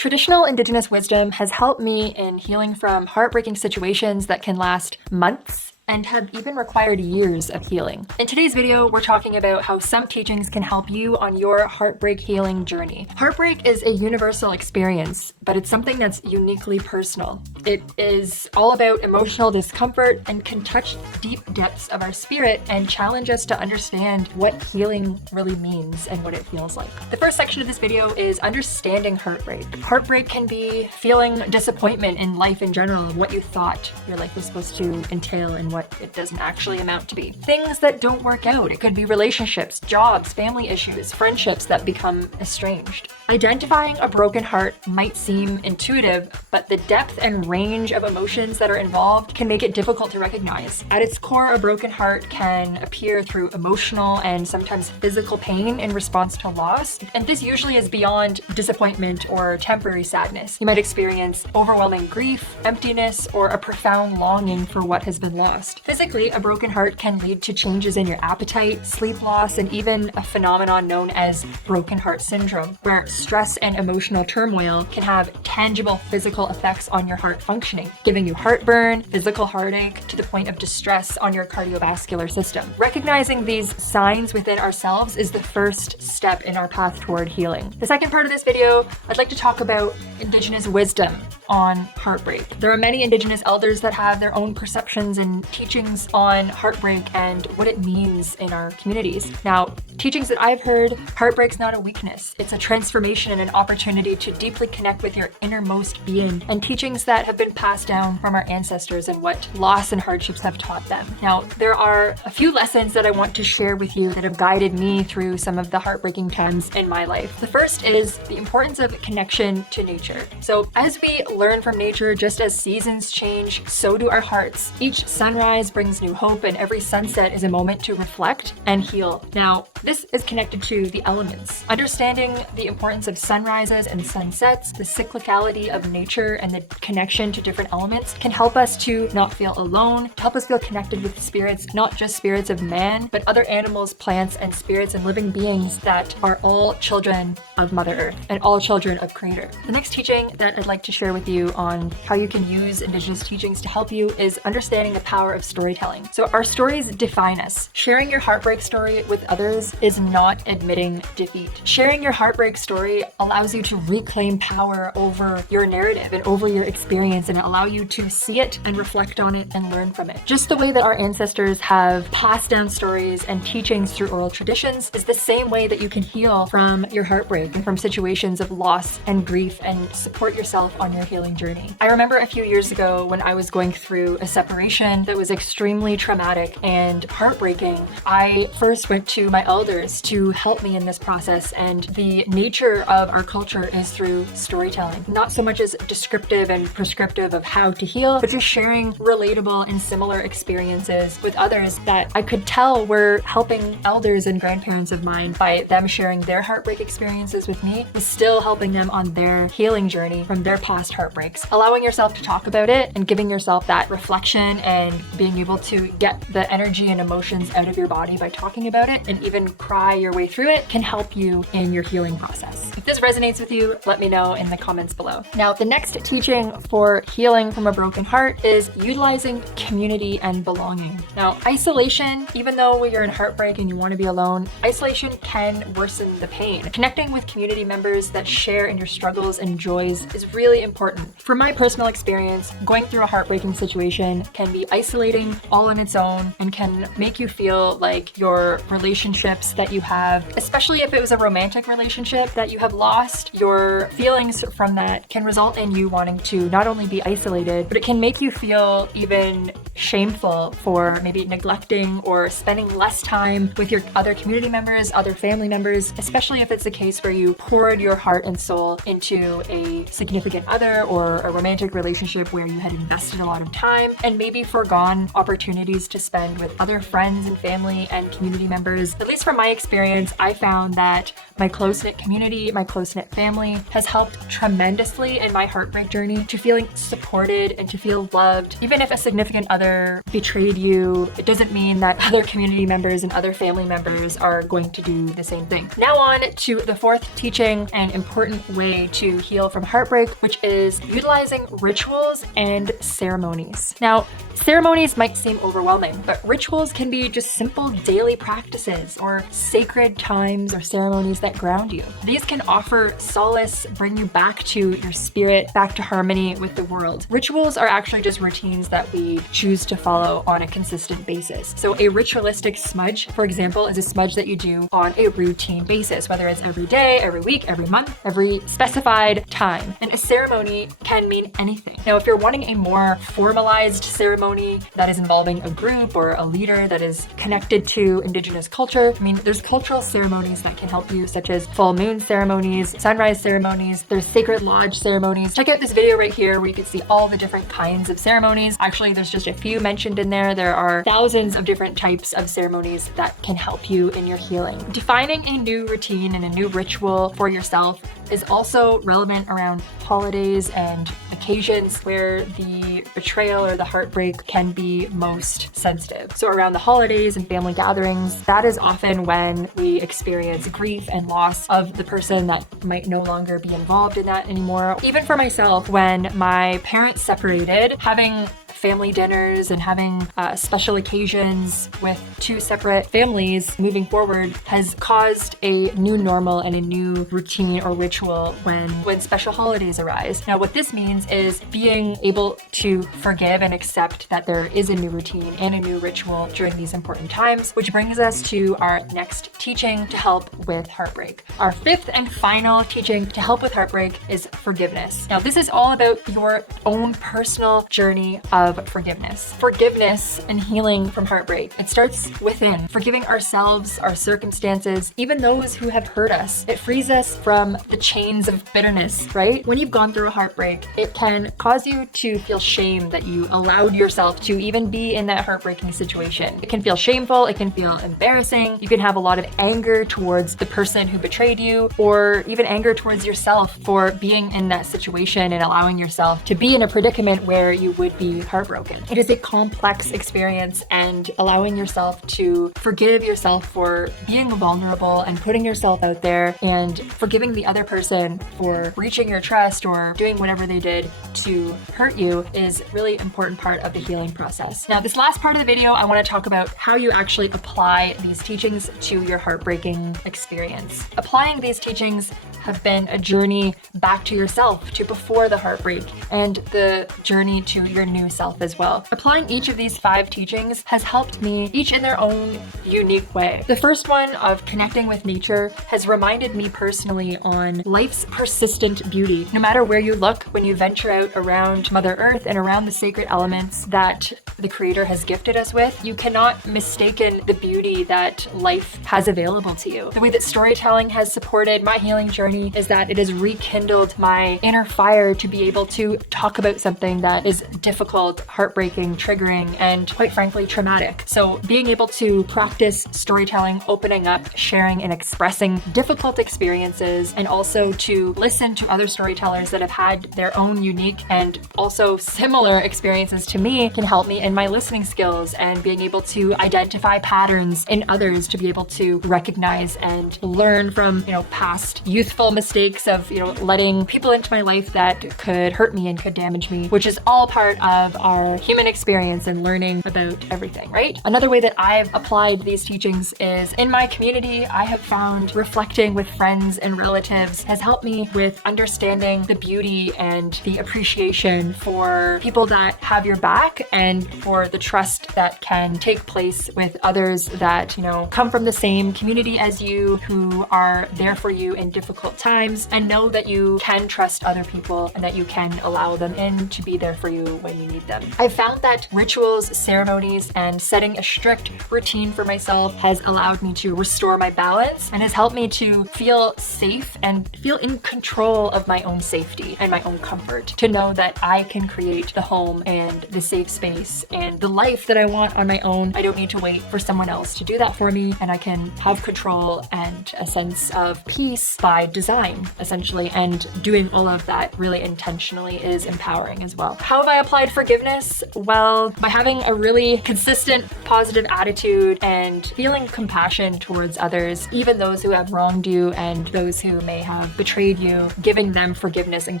Traditional Indigenous wisdom has helped me in healing from heartbreaking situations that can last months and have even required years of healing. In today's video, we're talking about how some teachings can help you on your heartbreak healing journey. Heartbreak is a universal experience, but it's something that's uniquely personal. It is all about emotional discomfort and can touch deep depths of our spirit and challenge us to understand what healing really means and what it feels like. The first section of this video is understanding heartbreak. Heartbreak can be feeling disappointment in life in general, of what you thought your life was supposed to entail and what it doesn't actually amount to be. Things that don't work out. It could be relationships, jobs, family issues, friendships that become estranged. Identifying a broken heart might seem intuitive, but the depth and range of emotions that are involved can make it difficult to recognize. At its core, a broken heart can appear through emotional and sometimes physical pain in response to loss, and this usually is beyond disappointment or temporary sadness. You might experience overwhelming grief, emptiness, or a profound longing for what has been lost. Physically, a broken heart can lead to changes in your appetite, sleep loss, and even a phenomenon known as broken heart syndrome, where stress and emotional turmoil can have tangible physical effects on your heart functioning, giving you heartburn, physical heartache, to the point of distress on your cardiovascular system. Recognizing these signs within ourselves is the first step in our path toward healing. The second part of this video, I'd like to talk about Indigenous wisdom on heartbreak. There are many Indigenous elders that have their own perceptions and teachings on heartbreak and what it means in our communities. Now, teachings that I've heard, heartbreak's not a weakness. It's a transformation and an opportunity to deeply connect with your innermost being, and teachings that have been passed down from our ancestors and what loss and hardships have taught them. Now, there are a few lessons that I want to share with you that have guided me through some of the heartbreaking times in my life. The first is the importance of connection to nature. So as we learn from nature, just as seasons change, so do our hearts. Each sunrise brings new hope, and every sunset is a moment to reflect and heal. Now, this is connected to the elements. Understanding the importance of sunrises and sunsets, the cyclicality of nature, and the connection to different elements can help us to not feel alone, to help us feel connected with spirits, not just spirits of man, but other animals, plants, and spirits and living beings that are all children of Mother Earth and all children of Creator. The next teaching that I'd like to share with you on how you can use Indigenous teachings to help you is understanding the power of storytelling. So our stories define us. Sharing your heartbreak story with others is not admitting defeat. Sharing your heartbreak story allows you to reclaim power over your narrative and over your experience, and allow you to see it and reflect on it and learn from it. Just the way that our ancestors have passed down stories and teachings through oral traditions is the same way that you can heal from your heartbreak and from situations of loss and grief and support yourself on your healing journey. I remember a few years ago when I was going through a separation that was extremely traumatic and heartbreaking. I first went to my elders to help me in this process, and the nature of our culture is through storytelling. Not so much as descriptive and prescriptive of how to heal, but just sharing relatable and similar experiences with others that I could tell were helping elders and grandparents of mine. By them sharing their heartbreak experiences with me, was still helping them on their healing journey from their past heartbreaks. Allowing yourself to talk about it and giving yourself that reflection and being able to get the energy and emotions out of your body by talking about it and even cry your way through it can help you in your healing process. If this resonates with you, let me know in the comments below. Now, the next teaching for healing from a broken heart is utilizing community and belonging. Now, isolation, even though you're in heartbreak and you want to be alone, isolation can worsen the pain. Connecting with community members that share in your struggles and joys is really important. From my personal experience, going through a heartbreaking situation can be isolating all on its own and can make you feel like your relationships that you have, especially if it was a romantic relationship that you have lost, your feelings from that can result in you wanting to not only be isolated, but it can make you feel even shameful for maybe neglecting or spending less time with your other community members, other family members, especially if it's a case where you poured your heart and soul into a significant other or a romantic relationship where you had invested a lot of time and maybe foregone opportunities to spend with other friends and family and community members. At least from my experience, I found that my close-knit community, my close-knit family has helped tremendously in my heartbreak journey to feel feeling supported and to feel loved. Even if a significant other betrayed you, it doesn't mean that other community members and other family members are going to do the same thing. Now on to the fourth teaching and important way to heal from heartbreak, which is utilizing rituals and ceremonies. Now, ceremonies might seem overwhelming, but rituals can be just simple daily practices or sacred times or ceremonies that ground you. These can offer solace, bring you back to your spirit, back to harmony with the world. Rituals are actually just routines that we choose to follow on a consistent basis. So a ritualistic smudge, for example, is a smudge that you do on a routine basis, whether it's every day, every week, every month, every specified time. And a ceremony can mean anything. Now, if you're wanting a more formalized ceremony that is involving a group or a leader that is connected to Indigenous culture, I mean, there's cultural ceremonies that can help you, such as full moon ceremonies, sunrise ceremonies, there's sacred lodge ceremonies. Check out this video right here where you can see all the different kinds of ceremonies. Actually, there's just a few mentioned in there. There are thousands of different types of ceremonies that can help you in your healing. Defining a new routine and a new ritual for yourself is also relevant around holidays and occasions where the betrayal or the heartbreak can be most sensitive. So around the holidays and family gatherings, that is often when we experience grief and loss of the person that might no longer be involved in that anymore. Even for myself, when my parents separated, having family dinners and having special occasions with two separate families moving forward has caused a new normal and a new routine or ritual when special holidays arise. Now, what this means is being able to forgive and accept that there is a new routine and a new ritual during these important times, which brings us to our next teaching to help with heartbreak. Our fifth and final teaching to help with heartbreak is forgiveness. Now, this is all about your own personal journey of forgiveness. Forgiveness and healing from heartbreak. It starts within, forgiving ourselves, our circumstances, even those who have hurt us. It frees us from the chains of bitterness, right? When you've gone through a heartbreak, it can cause you to feel shame that you allowed yourself to even be in that heartbreaking situation. It can feel shameful, it can feel embarrassing. You can have a lot of anger towards the person who betrayed you, or even anger towards yourself for being in that situation and allowing yourself to be in a predicament where you would be heartbroken. It is a complex experience, and allowing yourself to forgive yourself for being vulnerable and putting yourself out there, and forgiving the other person for breaching your trust or doing whatever they did to hurt you is really important part of the healing process. Now, this last part of the video, I want to talk about how you actually apply these teachings to your heartbreaking experience. Applying these teachings have been a journey back to yourself, to before the heartbreak, and the journey to your new self as well. Applying each of these 5 teachings has helped me, each in their own unique way. The first one of connecting with nature has reminded me personally on life's persistent beauty. No matter where you look, when you venture out around Mother Earth and around the sacred elements that the Creator has gifted us with, you cannot mistaken the beauty that life has available to you. The way that storytelling has supported my healing journey is that it has rekindled my inner fire to be able to talk about something that is difficult, heartbreaking, triggering, and quite frankly, traumatic. So being able to practice storytelling, opening up, sharing, and expressing difficult experiences, and also to listen to other storytellers that have had their own unique and also similar experiences to me can help me in my listening skills and being able to identify patterns in others, to be able to recognize and learn from, past youthful mistakes of, letting people into my life that could hurt me and could damage me, which is all part of our human experience and learning about everything, right? Another way that I've applied these teachings is in my community. I have found reflecting with friends and relatives has helped me with understanding the beauty and the appreciation for people that have your back, and for the trust that can take place with others that, come from the same community as you, who are there for you in difficult times, and know that you can trust other people and that you can allow them in to be there for you when you need them. I've found that rituals, ceremonies, and setting a strict routine for myself has allowed me to restore my balance and has helped me to feel safe and feel in control of my own safety and my own comfort, to know that I can create the home and the safe space and the life that I want on my own. I don't need to wait for someone else to do that for me, and I can have control and a sense of peace by design, essentially, and doing all of that really intentionally is empowering as well. How have I applied forgiveness? Well, by having a really consistent positive attitude and feeling compassion towards others, even those who have wronged you and those who may have betrayed you, giving them forgiveness and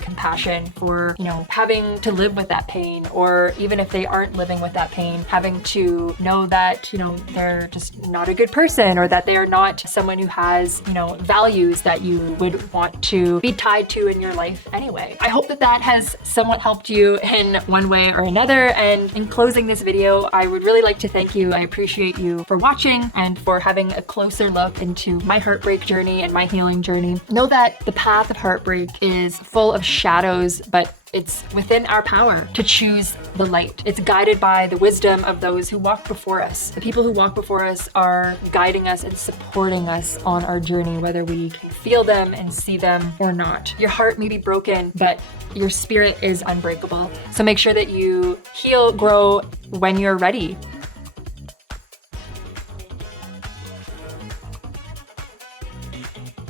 compassion for, having to live with that pain, or even if they aren't living with that pain, having to know that, they're just not a good person, or that they are not someone who has, values that you would want to be tied to in your life anyway. I hope that has somewhat helped you in one way or another. And in closing this video, I would really like to thank you. I appreciate you for watching and for having a closer look into my heartbreak journey and my healing journey. Know that the path of heartbreak is full of shadows, but it's within our power to choose the light. It's guided by the wisdom of those who walk before us. The people who walk before us are guiding us and supporting us on our journey, whether we can feel them and see them or not. Your heart may be broken, but your spirit is unbreakable. So make sure that you heal, grow when you're ready.